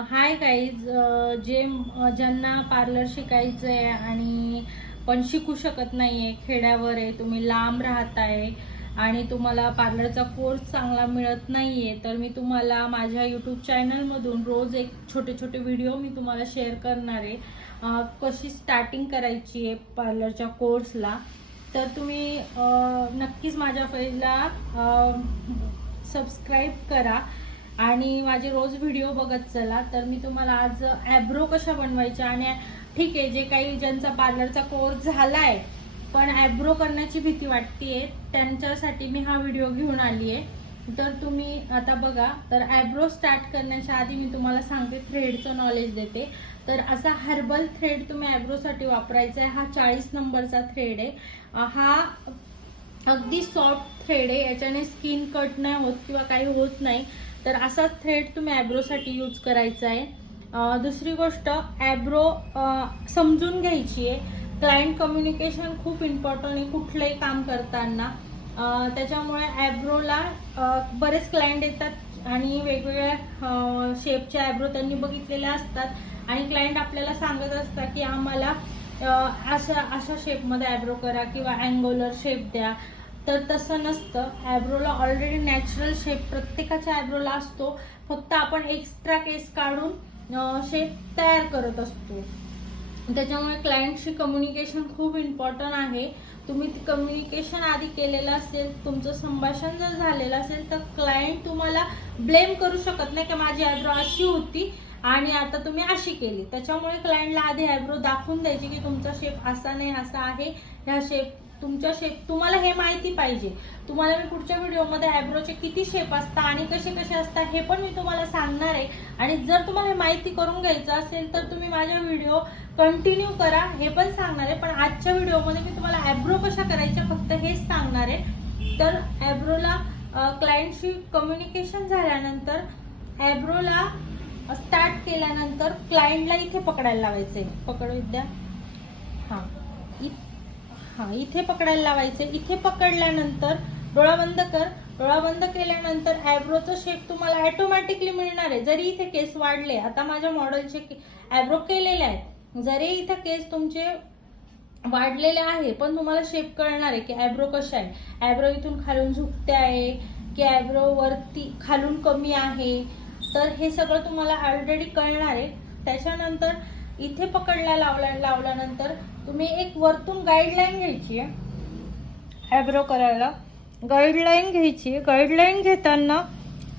Hi guys, ज्यांना parlour शिकायचं आहे आणि पण शिकू शकत नाहीये, खेड्यावर आहे, तुम्ही लांब राहताय आणि तुम्हाला पार्लरचा कोर्स चांगला मिळत नाहीये, तर मी तुम्हाला माझ्या यूट्यूब चॅनलमधून रोज एक छोटे छोटे व्हिडिओ मी तुम्हाला शेअर करणार आहे. कशी स्टार्टिंग करायची आहे पार्लरच्या कोर्सला. तर तुम्ही नक्कीच माझ्या पेजला सबस्क्राईब करा आणि माझे रोज व्हिडिओ बघत चला. तर मी तुम्हाला आज ॲब्रो कशा बनवायच्या, आणि ठीक आहे, जे काही ज्यांचा पार्लरचा कोर्स झालाय पण ॲब्रो करण्याची भीती वाटतेय त्यांच्यासाठी मी हा व्हिडिओ घेऊन आली आहे. तर तुम्ही आता बघा, तर ॲब्रो स्टार्ट करण्याच्या आधी मी तुम्हाला सांगते, थ्रेडचं नॉलेज देते. तर असा हर्बल थ्रेड तुम्ही ॲब्रोसाठी वापरायचा आहे. हा 40 नंबरचा थ्रेड आहे. हा अगदी सॉफ्ट थ्रेड आहे, याच्याने स्किन कट नाही होत किंवा काही होत नाही. तर असा थ्रेड तुम्ही ॲब्रोसाठी यूज करायचा आहे. दुसरी गोष्ट, ॲब्रो समजून घ्यायची आहे. क्लायंट कम्युनिकेशन खूप इम्पॉर्टंट आहे कुठलंही काम करताना. त्याच्यामुळे ॲब्रोला बरेच क्लायंट येतात आणि वेगवेगळ्या शेपचे ॲब्रो त्यांनी बघितलेले असतात आणि क्लायंट आपल्याला सांगत असतात की आम्हाला अशा अशा शेपमध्ये ॲब्रो करा किंवा अँगुलर शेप द्या. तर तसं नसतं. ॲब्रोला ऑलरेडी नॅचरल शेप प्रत्येकाच्या ॲब्रोला असतो, फक्त आपण एक्स्ट्रा केस काढून शेप तयार करत असतो. त्याच्यामुळे क्लायंटशी कम्युनिकेशन खूप इम्पॉर्टंट आहे. तुम्ही कम्युनिकेशन आधी केलेलं असेल, तुमचं संभाषण जर झालेलं असेल, तर क्लायंट तुम्हाला ब्लेम करू शकत नाही की माझी ॲब्रो अशी होती आणि आता तुम्ही अशी केली. त्याच्यामुळे क्लायंटला आधी ॲब्रो दाखवून द्यायची की तुमचा शेप असा नाही असा आहे, ह्या शेप तुमच्या शेप तुम्हाला हे माहिती पाहिजे. तुम्हाला मी पुढच्या व्हिडिओमध्ये ॲब्रोचे किती शेप असतात आणि कसे कसे असतात हे पण मी तुम्हाला सांगणार आहे. आणि जर तुम्हाला हे माहिती करून घ्यायचं असेल तर तुम्ही माझ्या व्हिडिओ कंटिन्यू करा, हे पण सांगणार आहे. पण आजच्या व्हिडिओमध्ये मी तुम्हाला ॲब्रो कशा करायच्या फक्त हेच सांगणार आहे. तर ॲब्रोला क्लायंटशी कम्युनिकेशन झाल्यानंतर, ॲब्रोला स्टार्ट केल्यानंतर क्लायंटला इथे पकडायला लावायचे. पकड विद्या, हां इथे पकडायला लावायचे. इथे पकडल्यानंतर डोळा बंद कर. डोळा बंद केल्यानंतर ॲब्रोचं शेप तुम्हाला ऑटोमॅटिकली मिळणार आहे. जरी इथे केस वाढले, आता माझ्या मॉडेलचे ॲब्रो केलेले आहेत, जरी इथे केस तुमचे वाढलेले आहे पण तुम्हाला शेप कळणार आहे की ॲब्रो कशा आहे. ॲब्रो इथून खालून झुकते आहे की ॲब्रो वरती खालून कमी आहे, तर हे सगळं तुम्हाला ऑलरेडी कळणार आहे. त्याच्यानंतर इथे पकडला लावल्यानंतर तुम्ही एक वरतून गाईडलाईन घ्यायची आहे. ॲब्रो करायला गाईडलाईन घ्यायची. गाईडलाईन घेताना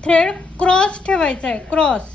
थ्रेड क्रॉस ठेवायचा आहे, क्रॉस.